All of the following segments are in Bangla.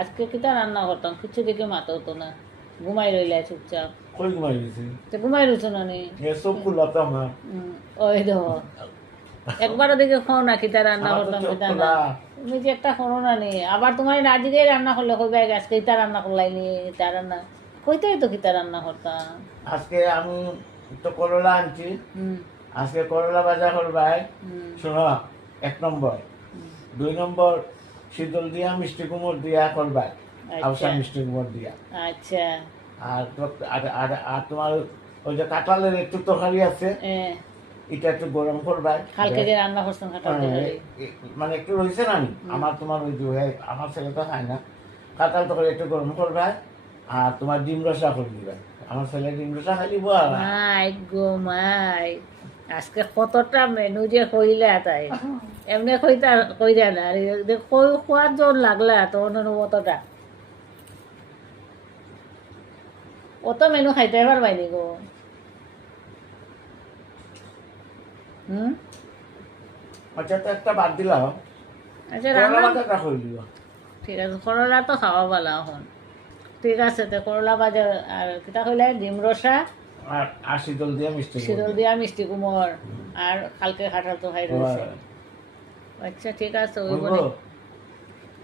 আজকে কিতা রান্না করতাম কিছু দেখে মাথা হতো না, ঘুমাই রইলে চুপচাপ। কই ঘুমাই গেছি তো ঘুমাই রইছো না নি? সব খুললাম না ওই দেখো একবারও দেখে খাও না কিতা রান্না আমার তো করতাম চোখ কিতা না। খোলা। তুমি যে একটা করো না নি, আবার তোমার আজকে রান্না করলে কইবে আজকে কিতা রান্না করলাই নি, কিতা রান্না কইতেই তো কিতা রান্না করতাম। আজকে আমি তো করলা আনছি, হুম আজকে করলা ভাজা করবাই। হুম শোনো, 1 নম্বর, হুম। 2 নম্বর শীতল দিয়া মিষ্টি কুমড় দিয়া করবাই, আউসা আচ্ছা মিষ্টি কুমড় দিয়া। আচ্ছা। আর আর তোমার ওই যে কাঁঠালের একটু তরকারি আছে, এ, এটা একটু গরম করবাই। কালকে যে রান্না করতাম খাটাল তরকারি। মানে একটু রয়েছে না নি? আমার তোমার ওই যে আমার ছেলে তো খায় না, কাঁঠাল তরকারি একটু গরম করবাই। আর তোমার ডিম রসা করে দিবে, আমার ছেলে ডিম রসা খাই দিব। আর মাই গো মাই, আজকে কতটা মেনু যে কইলা তাই, এমনি কইরা না আর কই খোয়ার জোর লাগলা তো অতটা অত মেনু খাইতে পারবাইনি গো। হুম। আচ্ছা, তো একটা বাদ দিলাম, আচ্ছা করলা রান্না ভাজাটা করে দিব। ঠিক আছে, করলা তো খাওয়া ভালো এখন। ঠিক আছে, তো করলা বাজার আর কিতা কইলা ডিম রসা, আর শীতল দিয়ে মিষ্টি কুমড় শীতল দিয়ে। দিয়া মিষ্টি কুমড়, আর কালকে খাটাল তো খাই রয়েছে। হয়। আচ্ছা ঠিক আছে, ওই বলবো? বলে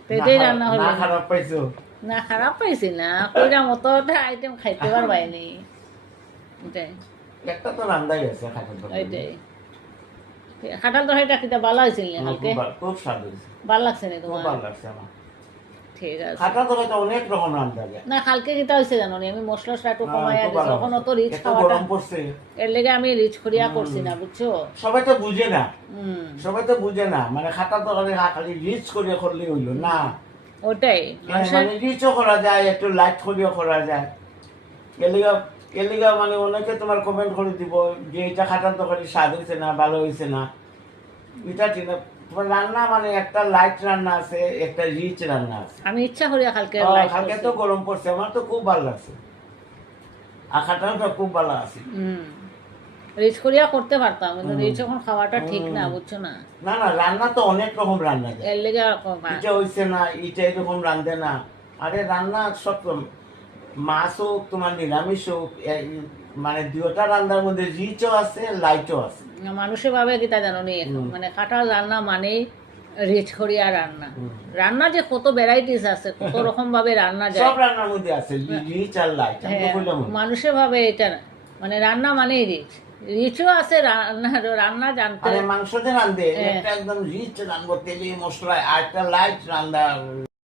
তো এটাই রান্না না হলো। খারাপ পাইছো? না খারাপ পাইছি না, কইরা মতোটা আইটেম খাইতে পারবাইনি। এটাই একটা তো রান্দাই আছে খাটাল তরকারি। ওইটাই। খাটাল তরকারিটা কিতা ভালো হয়েছিল না কালকে? খুব স্বাদ হয়েছে, ভালো লাগছে না খুব তোমার? ভালো লাগছে আমার। ঠিক আছে। খাটা তরকারিটা অনেক রকম রান্না যায়। না কালকে কিতা হয়েছে জানো নি, আমি মশলাটা একটু না, কমাইয়া খুব দিছি, ভালো তখন অত হয়েছে। রিচ এত খাওয়াটা, গরম পড়ছে, এর লেগে আমি রিচ করিয়া করছি না, বুঝছো? সবাই তো বুঝে না, হুম সবাই তো বুঝে না, মানে খাটা তরকারি খালি রিচ করে করলে হইলো না। ওটাই মানুষের। মানে রিচও করা যায়, একটু লাইট করেও করা যায়। এলিগা এলিগা মানে অনেকে তোমার কমেন্ট করে দিব যে এটা খাটার তরকারি স্বাদ হয়েছে না, ভালো হয়েছে না। এটা ঠিক না। তোমার রান্না মানে একটা লাইট রান্না আছে, একটা রিচ রান্না আছে। আমি ইচ্ছা করিয়া কালকে কালকে তো গরম পড়ছে, আমার তো খুব ভালো লাগছে, আর খাটাটা খুব ভালো আছে। রিচ করিয়া করতে পারতাম, কিন্তু হুম। রিচ এখন খাওয়াটা ঠিক না, হুম। বুঝছো না? না না, রান্না তো অনেক রকম রান্না যায়। এর লেগে এটা হইছে না, এটা এরকম রান্ধে না। আরে রান্না সব মাছ হোক তোমার নিরামিষ হোক, মানে দুটা রান্নার মধ্যে রিচও আছে, লাইটও আছে। মানুষের ভাবে কিতা জানো নি এখন, মানে কাঁঠাল রান্না মানেই রিচ করিয়া রান্না। রান্না যে কত ভ্যারাইটিস আছে, কত রকম ভাবে রান্না যায়। সব রান্নার মধ্যে আছে রিচ আর লাইট, আমি তো হ্যাঁ, বললাম। মানুষের ভাবে এটা না। মানে রান্না মানেই রিচ, রিচও আছে, রান্না রান্না জানতে। আরে মাংস যে রান্ধে, হ্যাঁ। একটা একদম রিচ রান্ধবো তেলে মশলায়, আর একটা লাইট রান্না।